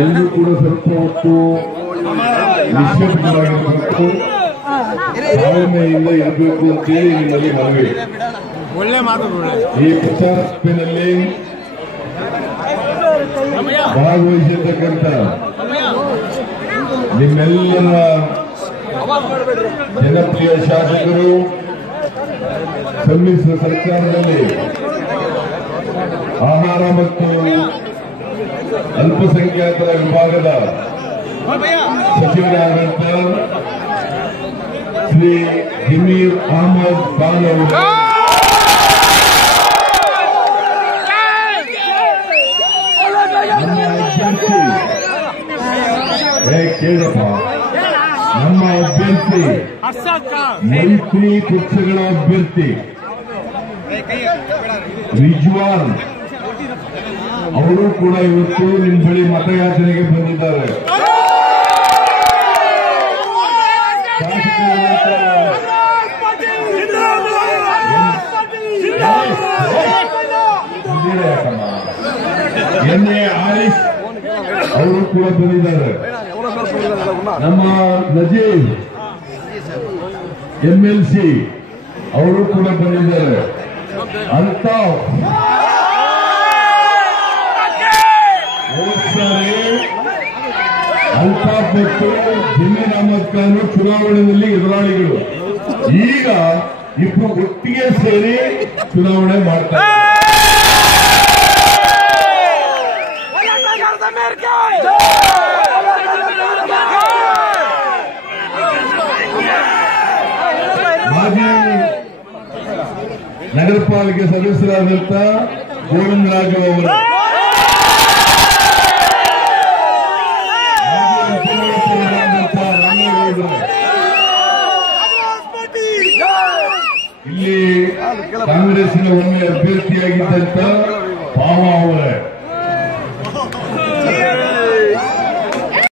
ಎಲ್ಲರೂ ಕೂಡ ಸ್ವಲ್ಪ ಹೊತ್ತು ನಿಶ್ಶಬ್ದವಾಗಿರಬೇಕು, ತಾಳ್ಮೆಯಿಂದ ಇರಬೇಕು ಅಂತೇಳಿ ನಿಮ್ಮಲ್ಲಿ ಮನವಿ. ಈ ಪ್ರಚಾರದಲ್ಲಿ ಭಾಗವಹಿಸಿರ್ತಕ್ಕಂಥ ನಿಮ್ಮೆಲ್ಲರ ಜನಪ್ರಿಯ ಶಾಸಕರು, ಸಮ್ಮಿಶ್ರ ಸರ್ಕಾರದಲ್ಲಿ ಆಹಾರ ಮತ್ತು ಅಲ್ಪಸಂಖ್ಯಾತರ ವಿಭಾಗದ ಸಚಿವರಾದಂಥ ಶ್ರೀ ಜಮೀರ್ ಅಹಮದ್ ಖಾನ್ ಅವರು, ನಮ್ಮ ಅಭ್ಯರ್ಥಿ ಕೇಳಪ್ಪ, ನಮ್ಮ ಅಭ್ಯರ್ಥಿ ಮೈತ್ರಿ ಪಕ್ಷಗಳ ಅಭ್ಯರ್ಥಿ ರಿಜ್ವಾನ್ ಅವರು ಕೂಡ ಇವತ್ತು ನಿಮ್ಮ ಬಳಿ ಮತಯಾಚನೆಗೆ ಬಂದಿದ್ದಾರೆ. ಎನ್ಎ ಆರಿಫ್ ಅವರು ಕೂಡ ಬಂದಿದ್ದಾರೆ. ನಮ್ಮ ನಜೀರ್ MLC ಅವರು ಕೂಡ ಬಂದಿದ್ದಾರೆ. ಅಲ್ತಾಫ್ ಮತ್ತು ಜಮೀರ್ ಅಹಮದ್ ಖಾನ್ ಚುನಾವಣೆಯಲ್ಲಿ ಎದುರಾಳಿಗಳು. ಈಗ ಇಬ್ಬರು ಒಟ್ಟಿಗೆ ಸೇರಿ ಚುನಾವಣೆ ಮಾಡ್ತಾರೆ. ಮಾಜಿ ನಗರ ಪಾಲಿಕೆ ಸದಸ್ಯರಾದಂಥ ಗೋವಿಂದರಾಜು ಅವರು, ಇಲ್ಲಿ ಕಾಂಗ್ರೆಸ್ನ ಒಮ್ಮೆ ಅಭ್ಯರ್ಥಿಯಾಗಿದ್ದಂತ ಪಾವ